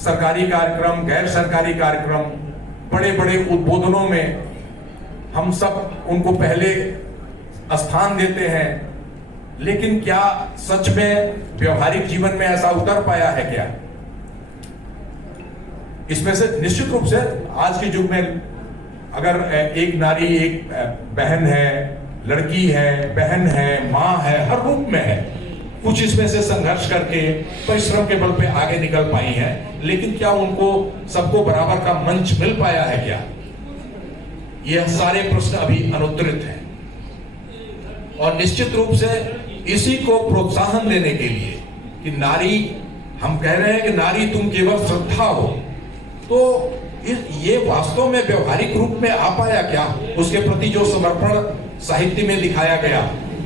सरकारी कार्यक्रम, गैर सरकारी कार्यक्रम, बड़े बड़े उद्बोधनों में हम सब उनको पहले स्थान देते हैं, लेकिन क्या सच में व्यवहारिक जीवन में ऐसा उतर पाया है क्या? इसमें से निश्चित रूप से आज के युग में अगर एक नारी, एक बहन है, लड़की है, बहन है, माँ है, हर रूप में है, कुछ इसमें से संघर्ष करके परिश्रम के बल पे आगे निकल पाई हैं, लेकिन क्या उनको सबको बराबर का मंच मिल पाया है क्या? यह सारे प्रश्न अभी अनुत्तरित हैं। और निश्चित रूप से इसी को प्रोत्साहन देने के लिए कि नारी, हम कह रहे हैं कि नारी तुम केवल श्रद्धा हो, तो ये वास्तव में व्यवहारिक रूप में आ पाया क्या? उसके प्रति जो समर्पण साहित्य में दिखाया गया,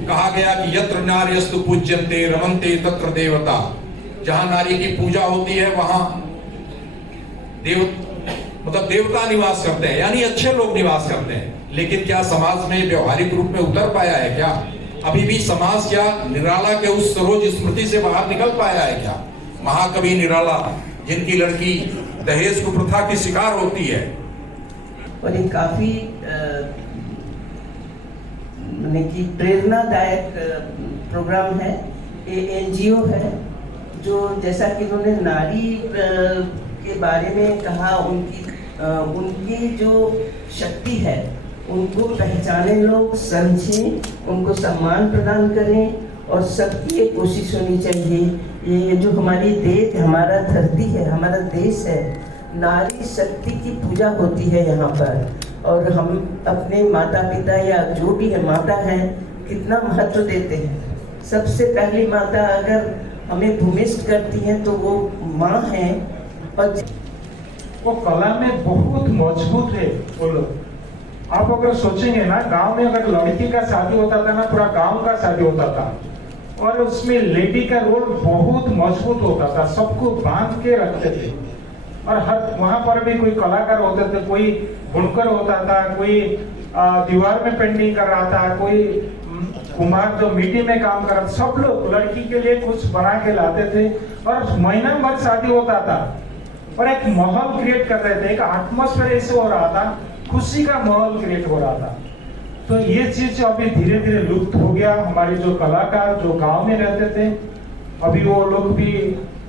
कहा गया कि यत्र नार्यस्तु पूज्यन्ते रमन्ते तत्र देवता, जहां नारी की पूजा होती है वहां देवता निवास करते हैं, यानी अच्छे लोग निवास करते हैं। लेकिन क्या समाज में व्यवहारिक रूप में उतर पाया है क्या? अभी भी समाज क्या निराला के उस सरोज स्मृति से बाहर निकल पाया है क्या? महाकवि निराला, जिनकी लड़की दहेज कुप्रथा की शिकार होती है। और ये काफी प्रेरणादायक प्रोग्राम है। ये एनजीओ है जो, जैसा कि उन्होंने नारी के बारे में कहा, उनकी जो शक्ति है उनको पहचाने, लोग समझें, उनको सम्मान प्रदान करें और सबकी ये कोशिश होनी चाहिए। ये जो हमारी देश, हमारा धरती है, हमारा देश है, नारी शक्ति की पूजा होती है यहाँ पर। और हम अपने माता पिता या जो भी है माता है, कितना महत्व देते हैं। सबसे पहली माता अगर हमें भूमिष्ठ करती है तो वो माँ है। और वो कला में बहुत मजबूत है वो लोग। आप अगर सोचेंगे ना, गांव में अगर लड़की का शादी होता था ना, पूरा गांव का शादी होता था और उसमें लेडी का रोल बहुत मजबूत होता था, सबको बांध के रखते थे। और हर वहां पर भी कोई कलाकार होते थे, कोई बुनकर होता था, कोई दीवार में पेंटिंग कर रहा था, कोई कुम्हार जो मिट्टी में काम कर रहा था, सब लोग लड़की के लिए कुछ बना के लाते थे और महीना भर शादी होता था और एक माहौल क्रिएट कर रहे थे, एक एटमॉस्फेयर ऐसे हो रहा था, खुशी का माहौल क्रिएट हो रहा था। तो ये चीज अभी धीरे धीरे लुप्त हो गया। हमारे जो कलाकार जो गांव में रहते थे, अभी वो लोग भी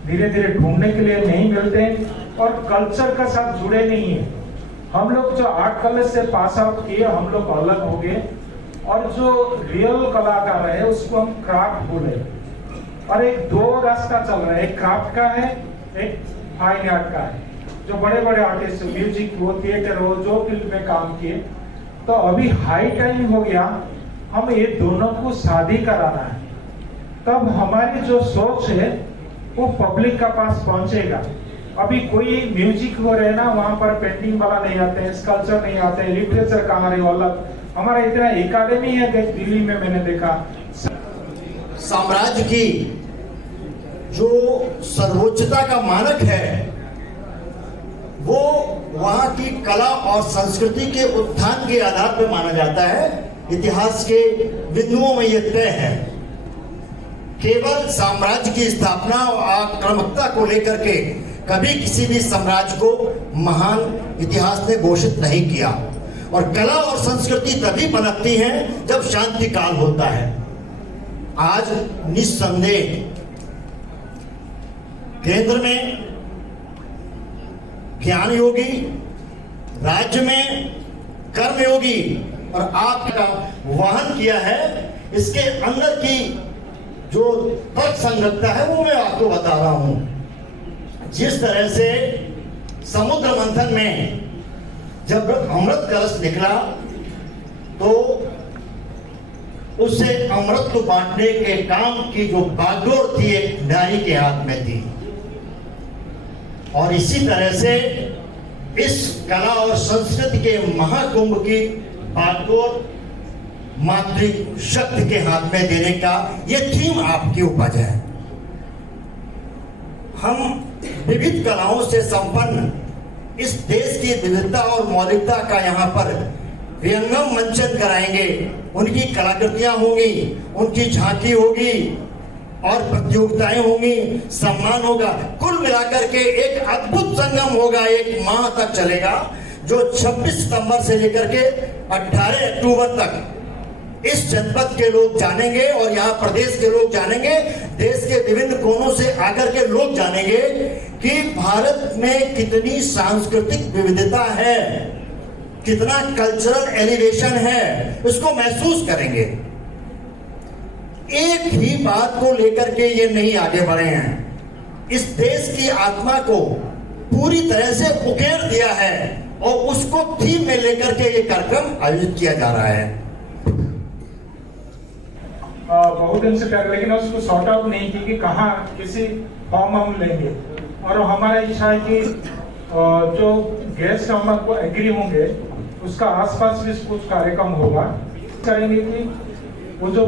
धीरे धीरे ढूंढने के लिए नहीं मिलते और कल्चर का साथ जुड़े नहीं है। हम लोग जो आर्ट कॉलेज से पास आउट किए, हम लोग अलग हो गए और जो रियल कलाकार है उसको हम क्राफ्ट बोले। और एक दो रास्ता चल रहा है, एक क्राफ्ट का है, एक फाइन आर्ट का है। जो बड़े बड़े आर्टिस्ट, म्यूजिक हो, थिएटर हो, जो फील्ड में काम किए, तो अभी हाई टाइम हो गया हम ये दोनों को शादी कराना है। तब हमारी जो सोच है वो पब्लिक का पास पहुंचेगा। अभी कोई म्यूजिक हो रहे ना, वहां पर पेंटिंग वाला नहीं आते हैं, स्कल्पचर नहीं आते हैं, लिटरेचर कहाँ रहे अलग। हमारा इतना एकेडमी है, दिल्ली में मैंने देखा। साम्राज्य की जो सर्वोच्चता का मानक है वो वहां की कला और संस्कृति के उत्थान के आधार पर माना जाता है। इतिहास के बिंदुओं में यह तय है। केवल साम्राज्य की स्थापना और आक्रामकता को लेकर के कभी किसी भी साम्राज्य को महान इतिहास ने घोषित नहीं किया। और कला और संस्कृति तभी पनपती है जब शांति काल होता है। आज निस्संदेह केंद्र में ज्ञान योगी, राज्य में कर्म योगी और आपका वहन किया है। इसके अंदर की जो तर्क संगतता है वो मैं आपको बता रहा हूं। जिस तरह से समुद्र मंथन में जब अमृत कलश निकला तो उससे अमृत को बांटने के काम की जो बागडोर थी एक नारी के हाथ में थी। और इसी तरह से इस कला और संस्कृति के महाकुंभ की बागडोर मातृशक्ति के हाथ में देने का ये थीम आपकी उपज है। हम विविध कलाओं से संपन्न इस देश की विविधता और मौलिकता का यहाँ पर विहंगम मंचन कराएंगे। उनकी कलाकृतियां होंगी, उनकी झांकी होगी और प्रतियोगिताएं होंगी, सम्मान होगा। कुल मिलाकर के एक अद्भुत संगम होगा, एक माह तक चलेगा, जो 26 सितंबर से लेकर के 18 अक्टूबर तक इस जनपद के लोग जानेंगे और यहाँ प्रदेश के लोग जानेंगे, देश के विभिन्न कोनों से आकर के लोग जानेंगे कि भारत में कितनी सांस्कृतिक विविधता है, कितना कल्चरल एलिवेशन है, उसको महसूस करेंगे। एक ही बात को लेकर के ये नहीं आगे बढ़े हैं, इस देश की आत्मा को पूरी तरह से उकेर दिया है और उसको थीम में लेकर के ये कार्यक्रम आयोजित किया जा रहा है। बहुत दिन से कर, लेकिन उसको सॉर्ट आउट नहीं की कि कहाँ किसी फॉर्म हम लेंगे। और हमारा इच्छा है कि जो गेस्ट हमको एग्री होंगे उसका आसपास भी कुछ कार्यक्रम होगा, करेंगे कि वो जो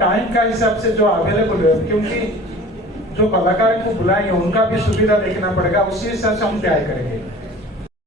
टाइम का हिसाब से जो अवेलेबल है, क्योंकि जो कलाकार को बुलाएंगे उनका भी सुविधा देखना पड़ेगा, उसी हिसाब से हम तय करेंगे।